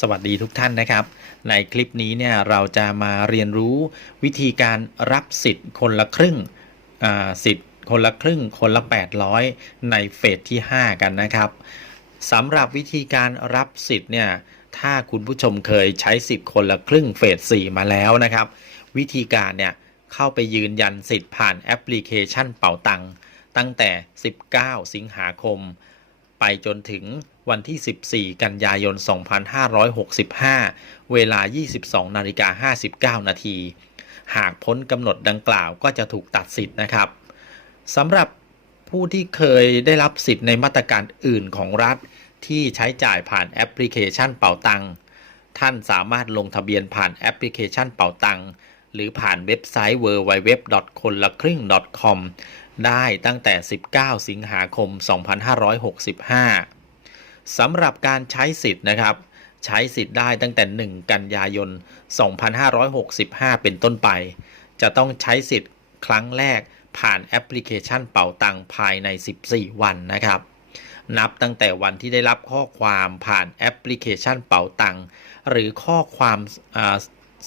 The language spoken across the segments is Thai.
สวัสดีทุกท่านนะครับ ในคลิปนี้เนี่ยเราจะมาเรียนรู้วิธีการรับสิทธิ์คนละครึ่งสิทธิ์คนละครึ่งคนละ 800 ในเฟสที่ 5 กันนะครับสำหรับวิธีการรับสิทธิ์เนี่ยถ้าคุณผู้ชมเคยใช้สิทธิ์คนละครึ่งเฟส 4 มาแล้วนะครับ วิธีการเนี่ยเข้าไปยืนยันสิทธิ์ผ่านแอปพลิเคชันเป๋าตังตั้งแต่ 19 สิงหาคม ไปจนถึงวันที่ 14 กันยายน 2565 เวลา 22 นาฬิกา 59 นาที หากพ้นกำหนดดังกล่าวก็จะถูกตัดสิทธิ์นะครับสำหรับผู้ที่เคยได้รับสิทธิ์ในมาตรการอื่นของรัฐที่ใช้จ่ายผ่านแอปพลิเคชันเป๋าตัง ท่านสามารถลงทะเบียนผ่านแอปพลิเคชันเป๋าตัง หรือผ่านเว็บไซต์ www. คนละครึ่ง .com ได้ตั้งแต่ 19 สิงหาคม 2565 สำหรับการใช้สิทธิ์นะครับ ใช้สิทธิ์ได้ตั้งแต่ 1 กันยายน 2565 เป็นต้นไป จะต้องใช้สิทธิ์ครั้งแรกผ่านแอปพลิเคชันเป๋าตังภายใน 14 วันนะครับ นับตั้งแต่วันที่ได้รับข้อความผ่านแอปพลิเคชันเป๋าตังหรือข้อความอ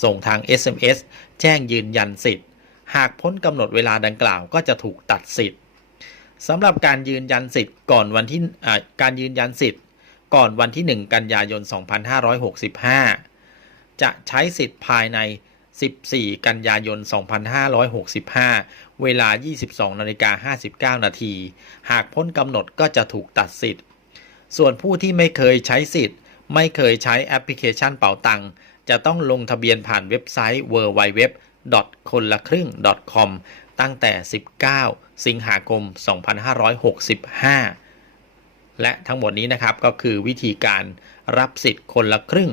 ส่งทาง SMS แจ้งยืนยันสิทธิ์ หากพ้นกำหนดเวลาดังกล่าวก็จะถูกตัดสิทธิ์สำหรับการยืนยันสิทธิ์ก่อนวันที่การยืนยันสิทธิ์ ก่อนวันที่ 1 กันยายน 2565 จะใช้สิทธิ์ภายใน 14 กันยายน 2565 เวลา 22นาฬิกา59 นาที หากพ้นกำหนดก็จะถูกตัดสิทธิ์ ส่วนผู้ที่ไม่เคยใช้สิทธิ์ ไม่เคยใช้แอปพลิเคชันเป๋าตังจะต้องลงทะเบียนผ่านเว็บไซต์ www. คนละครึ่ง .com ตั้งแต่ 19 สิงหาคม 2565 และทั้งหมดนี้นะครับก็คือวิธีการรับสิทธิ์คนละครึ่ง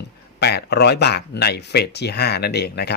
800 บาทในเฟสที่ 5 นั่นเองนะครับ